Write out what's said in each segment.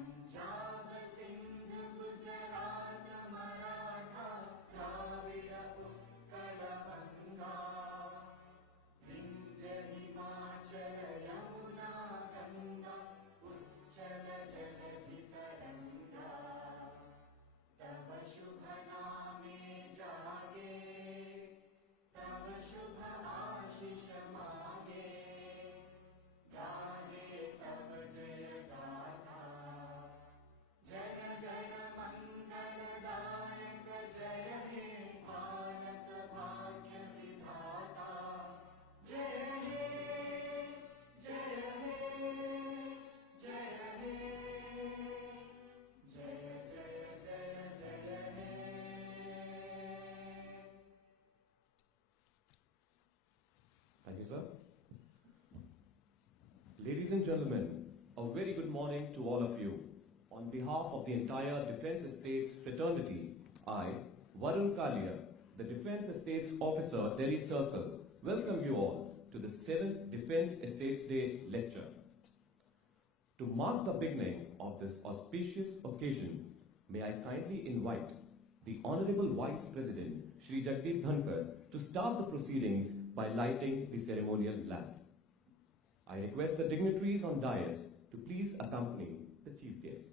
पंजाब सिंध गुजरात मराठा द्राविड उत्कल गंगा विंध्य हिमाचल यमुना गंगा उच्चल जलधि तरंगा तव शुभ नामे जागे तव शुभ आशीष मागे गाहे तव जय गाथा जय गण मंगलदायक जय हे भारत भाग्य विधाता जय हे जय हे जय हे जय जय जय जय हे। Thank you, sir. Ladies and gentlemen, a very good morning to all of you. On behalf of the entire Defence Estates fraternity, I, Varun Kalia, the Defence Estates Officer, Delhi Circle, welcome you all to the 7th Defence Estates Day lecture. To mark the beginning of this auspicious occasion, may I kindly invite the Honorable Vice President, Shri Jagdeep Dhankhar, to start the proceedings by lighting the ceremonial lamp. I request the dignitaries on dais to please accompany the chief guest.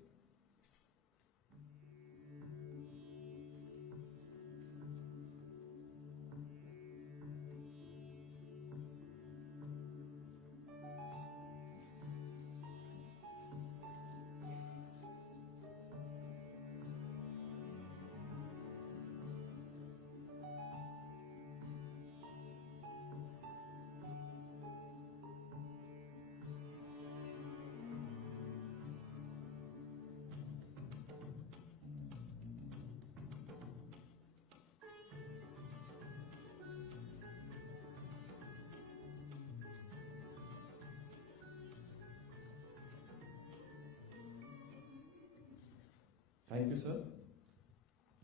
Thank you, sir.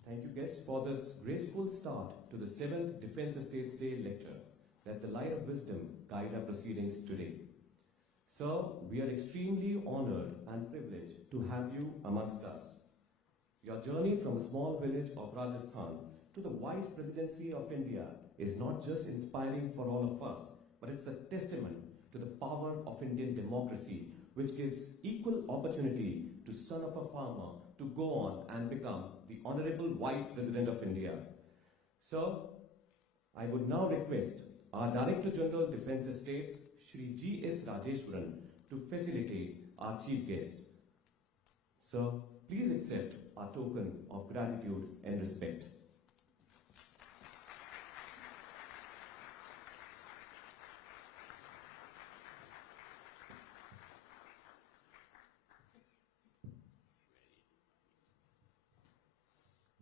Thank you, guests, for this graceful start to the 7th Defence Estates Day lecture. Let the light of wisdom guide our proceedings today. Sir, we are extremely honored and privileged to have you amongst us. Your journey from a small village of Rajasthan to the Vice Presidency of India is not just inspiring for all of us, but it's a testament to the power of Indian democracy, which gives equal opportunity to son of a farmer to go on and become the Honorable Vice President of India. Sir, I would now request our Director General Defence Estates, Shri G.S. Rajeshwaran, to facilitate our chief guest. Sir, please accept our token of gratitude and respect.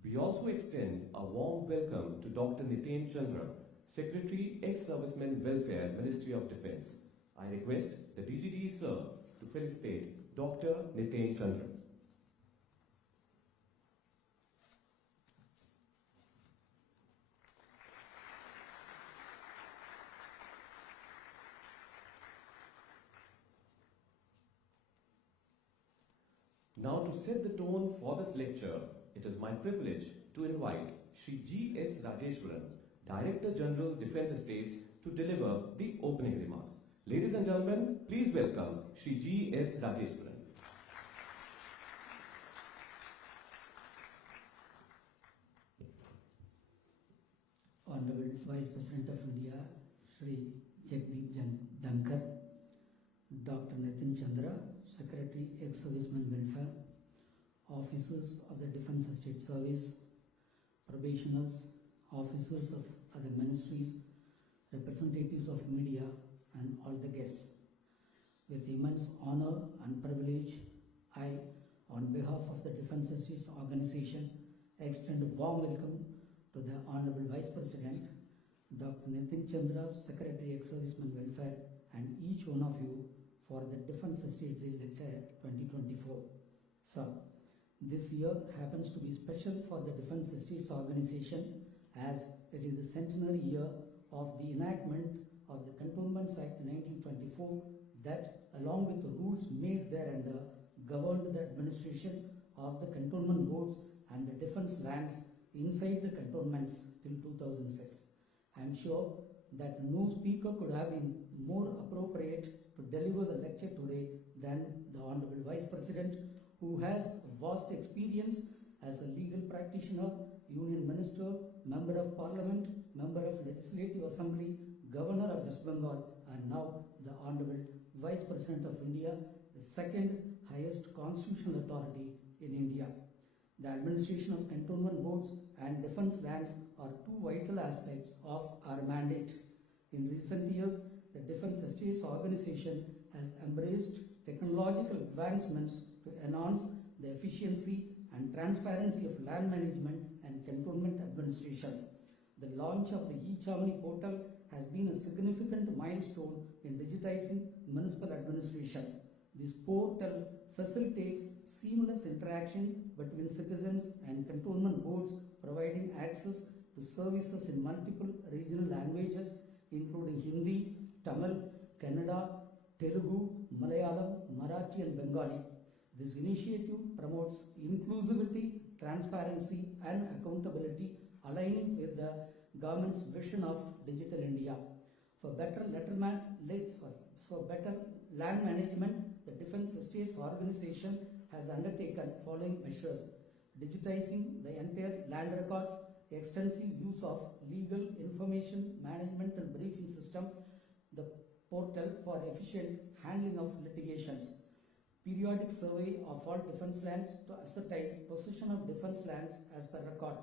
We also extend a warm welcome to Dr. Nitin Chandra, Secretary, Ex-Servicemen Welfare, Ministry of Defence. I request the DGD Sir to felicitate Dr. Nitin Chandra. Now, to set the tone for this lecture, it is my privilege to invite Shri G.S. Rajeshwaran, Director General Defence Estates, to deliver the opening remarks. Ladies and gentlemen, please welcome Shri G.S. Rajeshwaran. Honorable Vice President of India, Shri Jagdeep Dhankhar, Dr. Nitin Chandra, Secretary, Ex-Servicemen Welfare, Officers of the Defence Estate Service, probationers, officers of other ministries, representatives of media, and all the guests. With immense honor and privilege, I, on behalf of the Defence Estates Organization, extend a warm welcome to the Honorable Vice President, Dr. Nitin Chandra, Secretary, Ex-Servicemen Welfare, and each one of you for the Defence Estates Day Lecture 2024. So, this year happens to be special for the Defence Estates Organization as it is the centenary year of the enactment of the Cantonments Act 1924 that, along with the rules made thereunder, governed the administration of the cantonment boards and the defence lands inside the cantonments till 2006. I am sure that no speaker could have been more appropriate to deliver the lecture today than the Honorable Vice President, who has vast experience as a legal practitioner, Union Minister, Member of Parliament, Member of Legislative Assembly, Governor of West Bengal, and now the Honorable Vice President of India, the second highest constitutional authority in India. The administration of cantonment boards and defence lands are two vital aspects of our mandate. In recent years, the Defence Estates Organization has embraced technological advancements to enhance the efficiency and transparency of land management and cantonment administration. The launch of the e-Chavani portal has been a significant milestone in digitizing municipal administration. This portal facilitates seamless interaction between citizens and cantonment boards, providing access to services in multiple regional languages including Hindi, Tamil, Kannada, Telugu, Malayalam, Marathi and Bengali. This initiative promotes inclusivity, transparency and accountability, aligning with the government's vision of Digital India. For better land management, the Defence Estates Organization has undertaken following measures: digitizing the entire land records, extensive use of legal information management and briefing system, the portal for efficient handling of litigations, periodic survey of all defence lands to ascertain possession of defence lands as per record.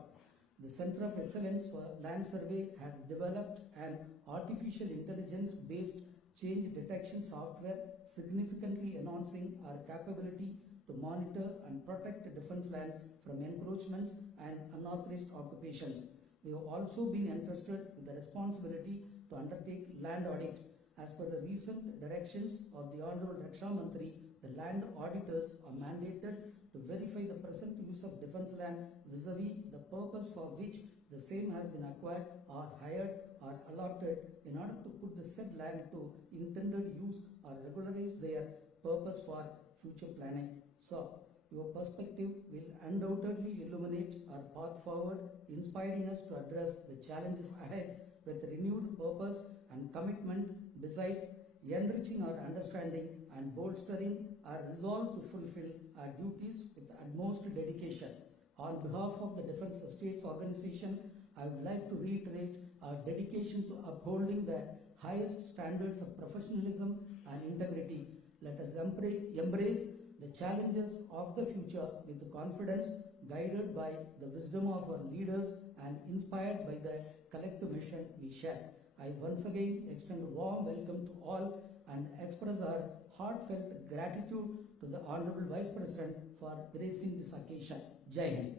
The Centre of Excellence for Land Survey has developed an artificial intelligence-based change detection software, significantly enhancing our capability to monitor and protect defence lands from encroachments and unauthorized occupations. We have also been entrusted with the responsibility to undertake land audit. As per the recent directions of the Honorable Raksha Mantri, the land auditors are mandated to verify the present use of defence land vis-a-vis the purpose for which the same has been acquired or hired or allotted, in order to put the said land to intended use or regularize their purpose for future planning. So, your perspective will undoubtedly illuminate our path forward, inspiring us to address the challenges ahead with renewed purpose and commitment, besides enriching our understanding and bolstering our resolve to fulfill our duties with utmost dedication. On behalf of the Defence Estates Organization, I would like to reiterate our dedication to upholding the highest standards of professionalism and integrity. Let us embrace the challenges of the future with confidence, guided by the wisdom of our leaders and inspired by the collective mission we share. I once again extend a warm welcome to all and express our heartfelt gratitude to the Honorable Vice President for gracing this occasion. Jai Hind.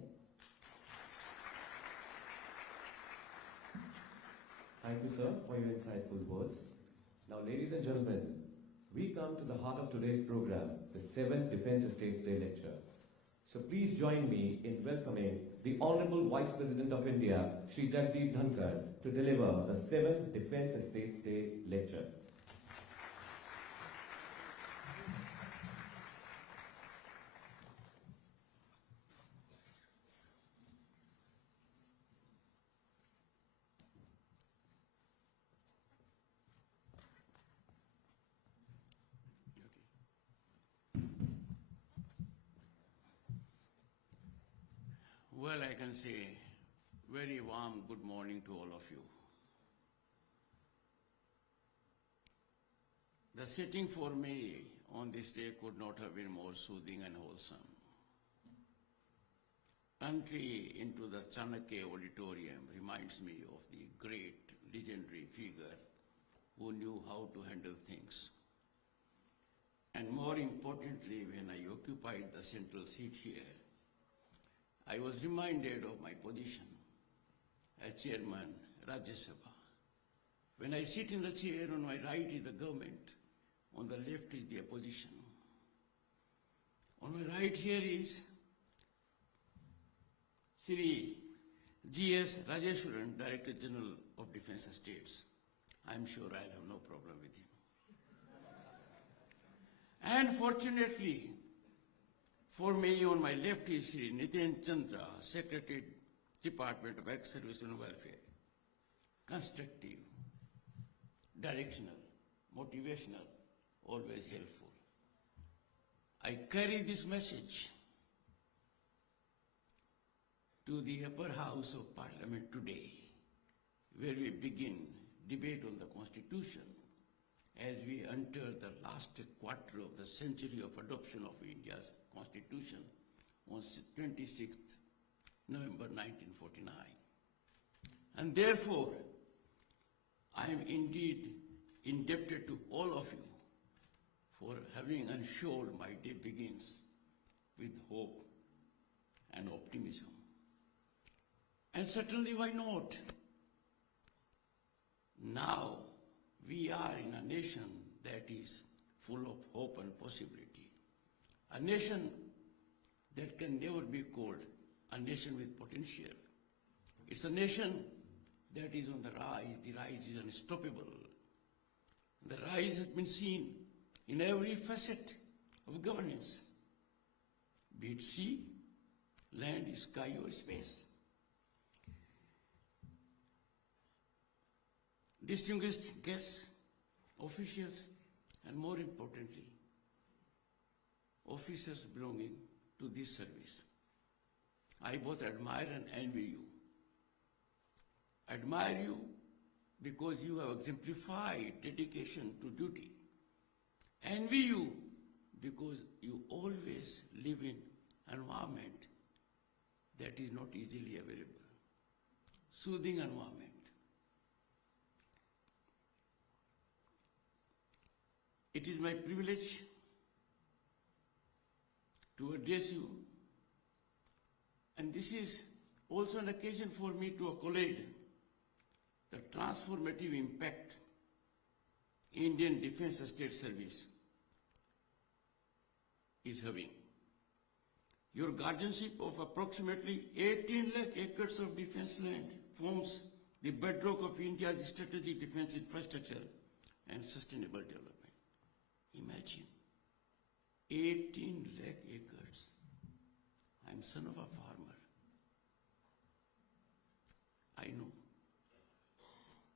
Thank you, sir, for your insightful words. Now, ladies and gentlemen, we come to the heart of today's program, the 7th Defence Estates Day Lecture. So please join me in welcoming the Honorable Vice President of India, Shri Jagdeep Dhankhar, to deliver the 7th Defence Estates Day Lecture. Well, I can say very warm good morning to all of you. The sitting for me on this day could not have been more soothing and wholesome. Entry into the Chanakya Auditorium reminds me of the great legendary figure who knew how to handle things. And more importantly, when I occupied the central seat here, I was reminded of my position as Chairman Rajya Sabha. When I sit in the chair, on my right is the government, on the left is the opposition. On my right here is Shri G.S. Rajeshwaran, Director General of Defence Estates. I'm sure I'll have no problem with him. And fortunately, For me, on my left is Sri Nitin Chandra, Secretary, Department of Ex-Service and Welfare. Constructive, directional, motivational, always helpful. I carry this message to the upper house of Parliament today, where we begin debate on the Constitution as we enter the last quarter of the century of adoption of India's Constitution on 26th November 1949. And therefore, I am indeed indebted to all of you for having ensured my day begins with hope and optimism. And certainly, why not? Now, we are in a nation that is full of hope and possibility. A nation that can never be called a nation with potential. It's a nation that is on the rise. The rise is unstoppable. The rise has been seen in every facet of governance, be it sea, land, sky, or space. Distinguished guests, officials, and more importantly, officers belonging to this service, I both admire and envy you. Admire you because you have exemplified dedication to duty. Envy you because you always live in an environment that is not easily available. Soothing environment. It is my privilege to address you, and this is also an occasion for me to accolade the transformative impact Indian Defence State Service is having. Your guardianship of approximately 18 lakh acres of defence land forms the bedrock of India's strategic defence infrastructure and sustainable development. Imagine, 18 lakh acres. I'm son of a farmer. I know.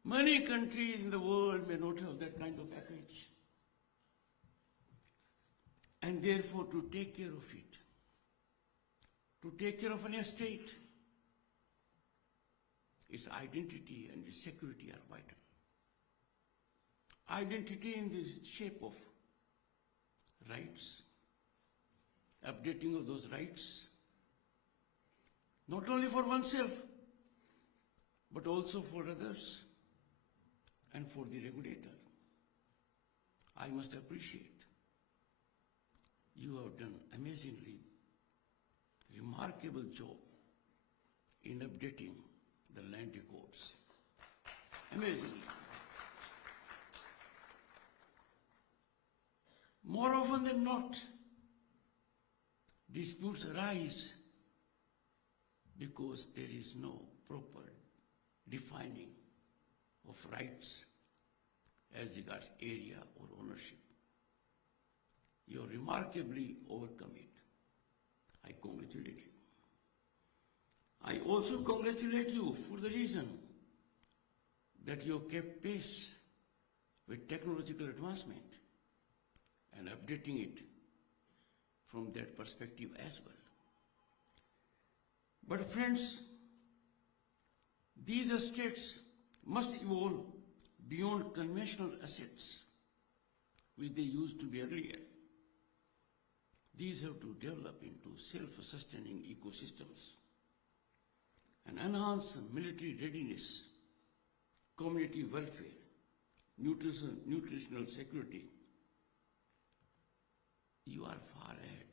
Many countries in the world may not have that kind of acreage. And therefore, to take care of it, to take care of an estate, its identity and its security are vital. Identity in the shape of rights, updating of those rights, not only for oneself, but also for others and for the regulator. I must appreciate you have done amazingly remarkable job in updating the land records. Amazingly. More often than not, disputes arise because there is no proper defining of rights as regards area or ownership. You have remarkably overcome it. I congratulate you. I also congratulate you for the reason that you have kept pace with technological advancement and updating it from that perspective as well. But friends, these estates must evolve beyond conventional assets which they used to be earlier. These have to develop into self-sustaining ecosystems and enhance military readiness, community welfare, nutritional security. You are far ahead.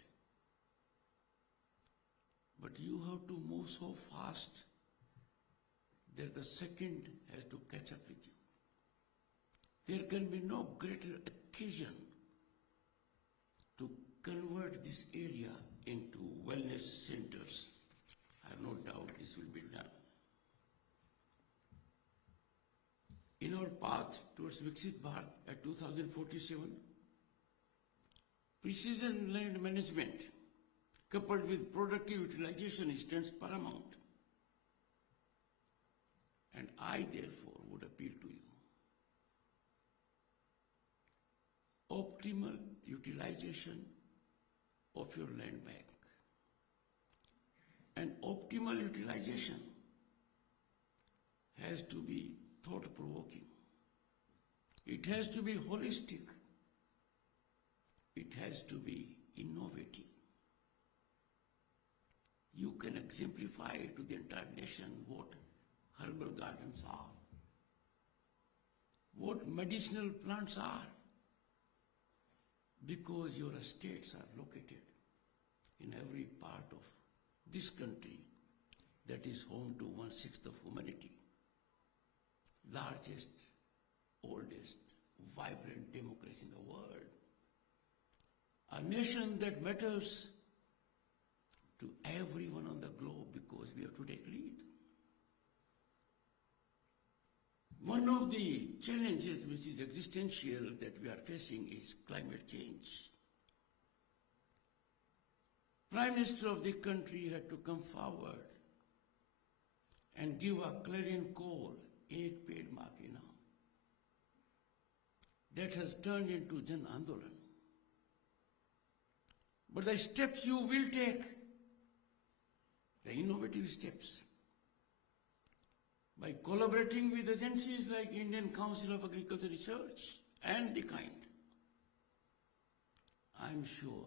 But you have to move so fast that the second has to catch up with you. There can be no greater occasion to convert this area into wellness centers. I have no doubt this will be done. In our path towards Viksit Bharat at 2047, precision land management coupled with productive utilization stands paramount. And I therefore would appeal to you. Optimal utilization of your land bank. And optimal utilization has to be thought-provoking. It has to be holistic. It has to be innovative. You can exemplify to the entire nation what herbal gardens are, what medicinal plants are, because your estates are located in every part of this country that is home to 1/6 of humanity, largest, oldest, vibrant democracy in the world, a nation that matters to everyone on the globe because we have to take lead. One of the challenges which is existential that we are facing is climate change. Prime Minister of the country had to come forward and give a clarion call, Ek Ped Maa Ke Naam. That has turned into Jan Andolan. But the steps you will take, the innovative steps, by collaborating with agencies like Indian Council of Agriculture Research and the kind, I'm sure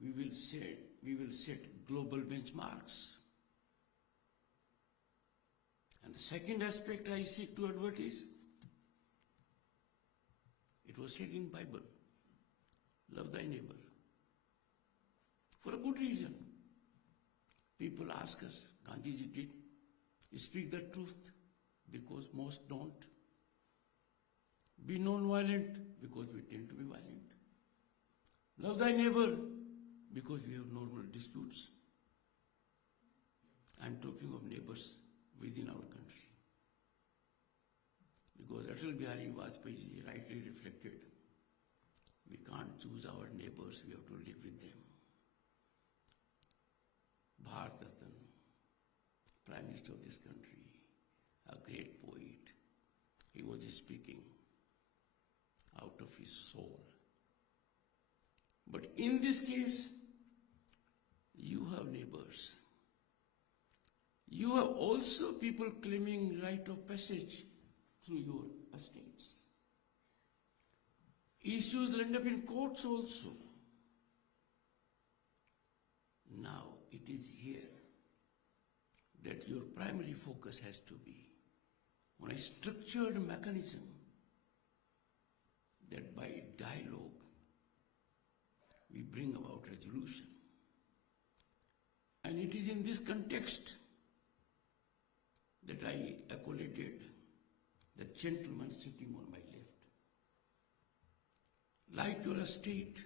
we will set global benchmarks. And the second aspect I seek to advertise, it was said in Bible, love thy neighbor. For a good reason. People ask us, Gandhiji did speak the truth because most don't. Be non-violent because we tend to be violent. Love thy neighbor because we have normal disputes. I'm talking of neighbors within our country. Because Atal Bihari Vajpayee rightly reflected, we can't choose our neighbors, we have to live with them. Bharat Ratan, Prime Minister of this country, a great poet, he was speaking out of his soul. But in this case, you have neighbors. You have also people claiming right of passage through your estates. Issues end up in courts also. Now it is here that your primary focus has to be on a structured mechanism that by dialogue we bring about resolution. And it is in this context that I accoladed the gentleman sitting on my left. Like your estate,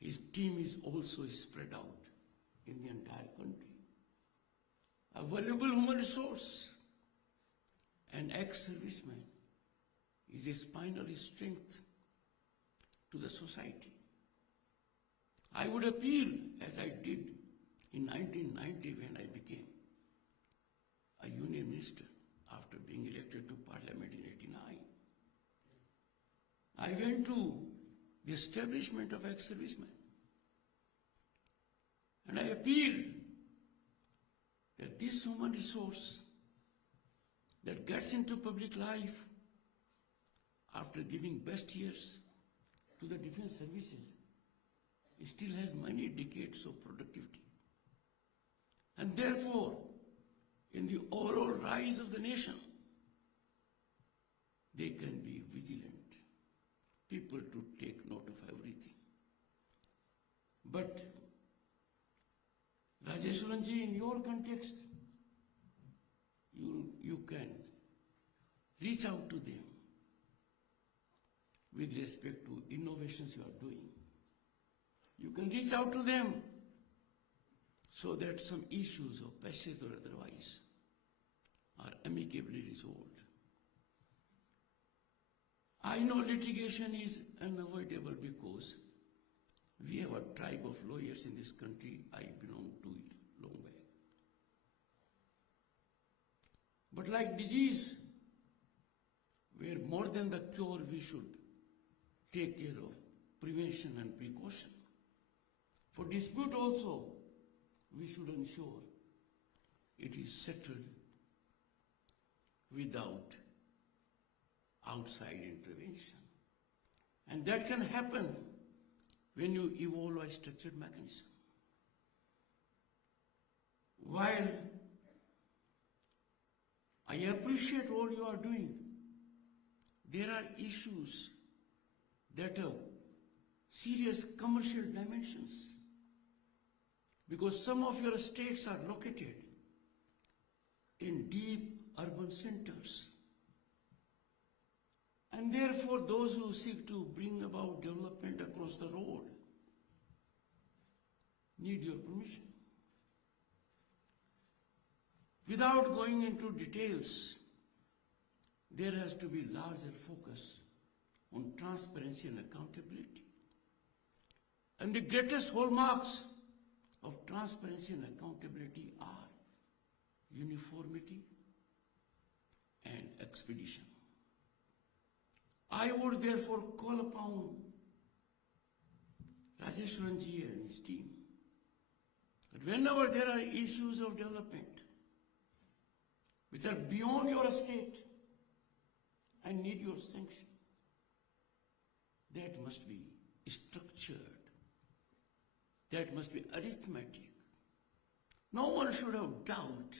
his team is also spread out in the entire country. A valuable human resource. An ex-serviceman is a spinal strength to the society. I would appeal, as I did in 1990 when I became a union minister after being elected to Parliament in 1989. I went to the establishment of ex-servicemen and I appealed that this human resource that gets into public life after giving best years to the defense services, it still has many decades of productivity. And therefore, in the overall rise of the nation, they can be vigilant, people to take note of everything. But Rajeshwaranji, in your context, you can reach out to them with respect to innovations you are doing. You can reach out to them so that some issues of passage or otherwise are amicably resolved. I know litigation is unavoidable because We have a tribe of lawyers in this country. I belong to it long back. But like disease, where more than the cure we should take care of prevention and precaution. For dispute also, we should ensure it is settled without outside intervention. And that can happen when you evolve a structured mechanism. While I appreciate all you are doing, there are issues that have serious commercial dimensions, because some of your states are located in deep urban centers. And therefore, those who seek to bring about development across the road need your permission. Without going into details, there has to be larger focus on transparency and accountability. And the greatest hallmarks of transparency and accountability are uniformity and expedition. I would therefore call upon Rajeshwaranji and his team that whenever there are issues of development which are beyond your state and need your sanction, that must be structured, that must be arithmetic. No one should have doubt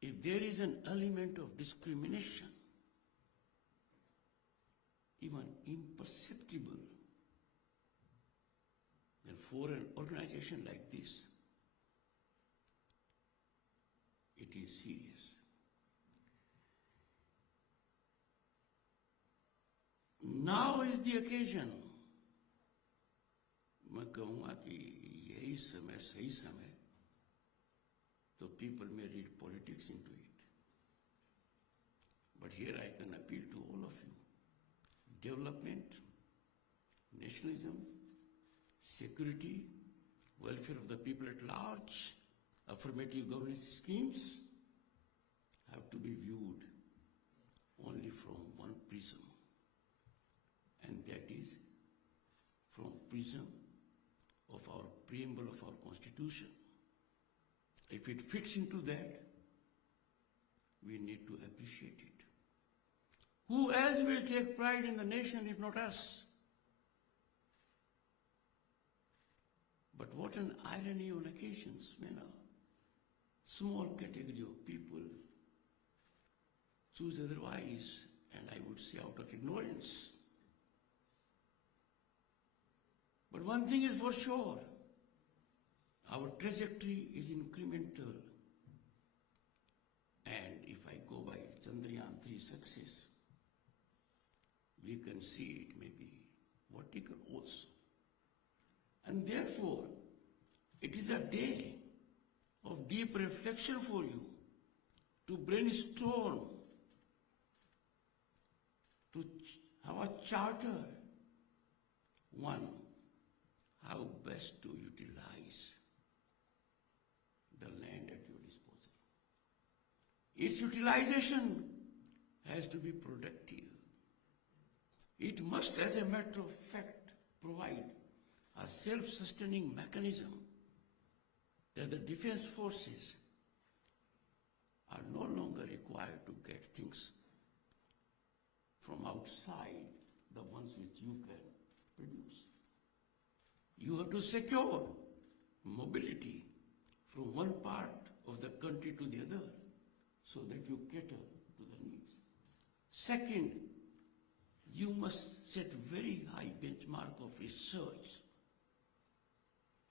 if there is an element of discrimination, even imperceptible, then for an organization like this, it is serious. Now is the occasion, मैं कहूँगा कि यही समय सही समय, so people may read politics into it. But here I can appeal to all of you. Development, nationalism, security, welfare of the people at large, affirmative governance schemes have to be viewed only from one prism, and that is from prism of our preamble of our Constitution. If it fits into that, we need to appreciate it. Who else will take pride in the nation if not us? But what an irony on occasions when a small category of people choose otherwise, and I would say out of ignorance. But one thing is for sure, our trajectory is incremental. And if I go by Chandrayaan 3 success, we can see it may be vertical also. And therefore, it is a day of deep reflection for you to brainstorm, to have a charter. One, how best to utilize the land at your disposal. Its utilization has to be productive. It must, as a matter of fact, provide a self-sustaining mechanism that the defense forces are no longer required to get things from outside the ones which you can produce. You have to secure mobility from one part of the country to the other so that you cater to the needs. Second, you must set very high benchmark of research,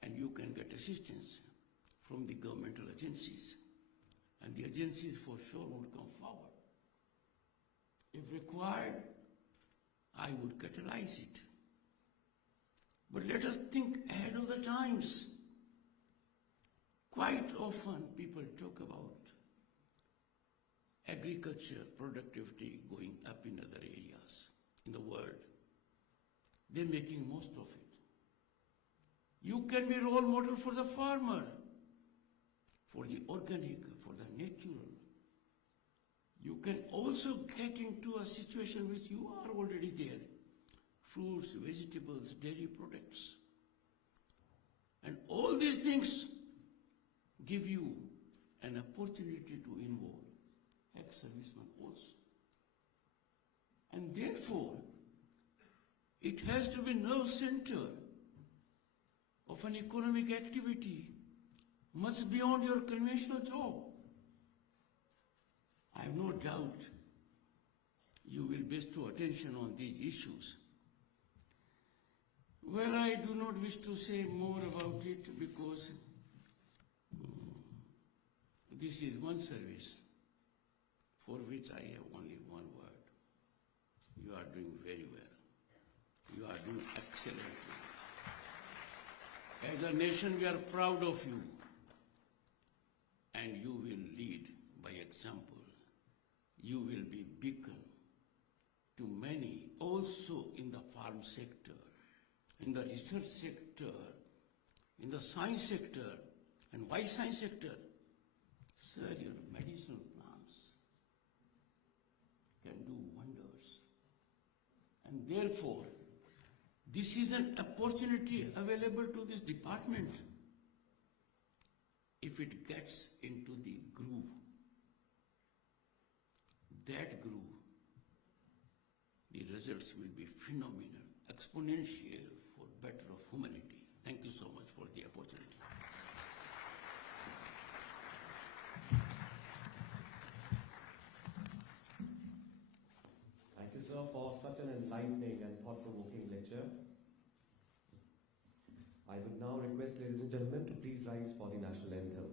and you can get assistance from the governmental agencies, and the agencies for sure would come forward. If required, I would catalyze it. But let us think ahead of the times. Quite often people talk about agriculture productivity going up in other areas in the world. They're making most of it. You can be role model for the farmer, for the organic, for the natural. You can also get into a situation which you are already there. Fruits, vegetables, dairy products. And all these things give you an opportunity to involve ex-servicemen also. And therefore, it has to be nerve center of an economic activity much beyond your conventional job. I have no doubt you will bestow attention on these issues. Well, I do not wish to say more about it because this is one service for which I have only one word. You are doing very well. You are doing excellently. As a nation, we are proud of you. And you will lead by example. You will be beacon to many, also in the farm sector, in the research sector, in the science sector. And why science sector? Sir, your medicinal plants can do wonders. And therefore, this is an opportunity available to this department. If it gets into the groove, that groove, the results will be phenomenal, exponential for better of humanity. Thank you so much for the opportunity. Thank you, sir, for such an enlightening and thought-provoking lecture. I would now request, ladies and gentlemen, to please rise for the national anthem.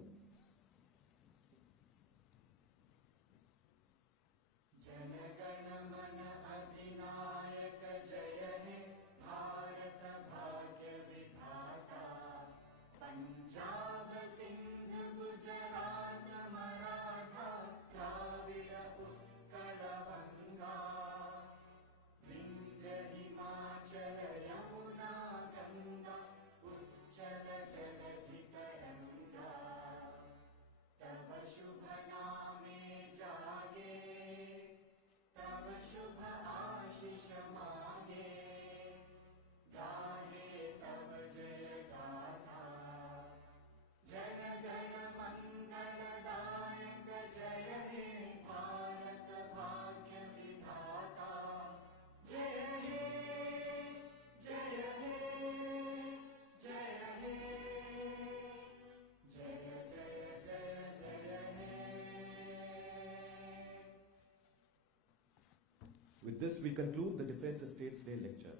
With this, we conclude the Defence Estates Day lecture.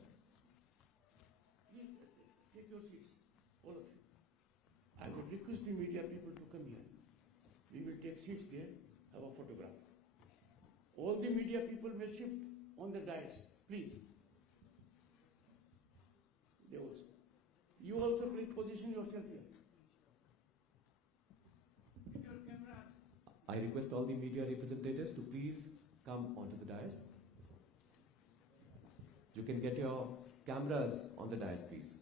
Please take your seats, all of you. I would request the media people to come here. We will take seats there, have a photograph. All the media people may shift on the dais, please. They also. You also please position yourself here. With your cameras. I request all the media representatives to please come onto the dais. You can get your cameras on the dais, please.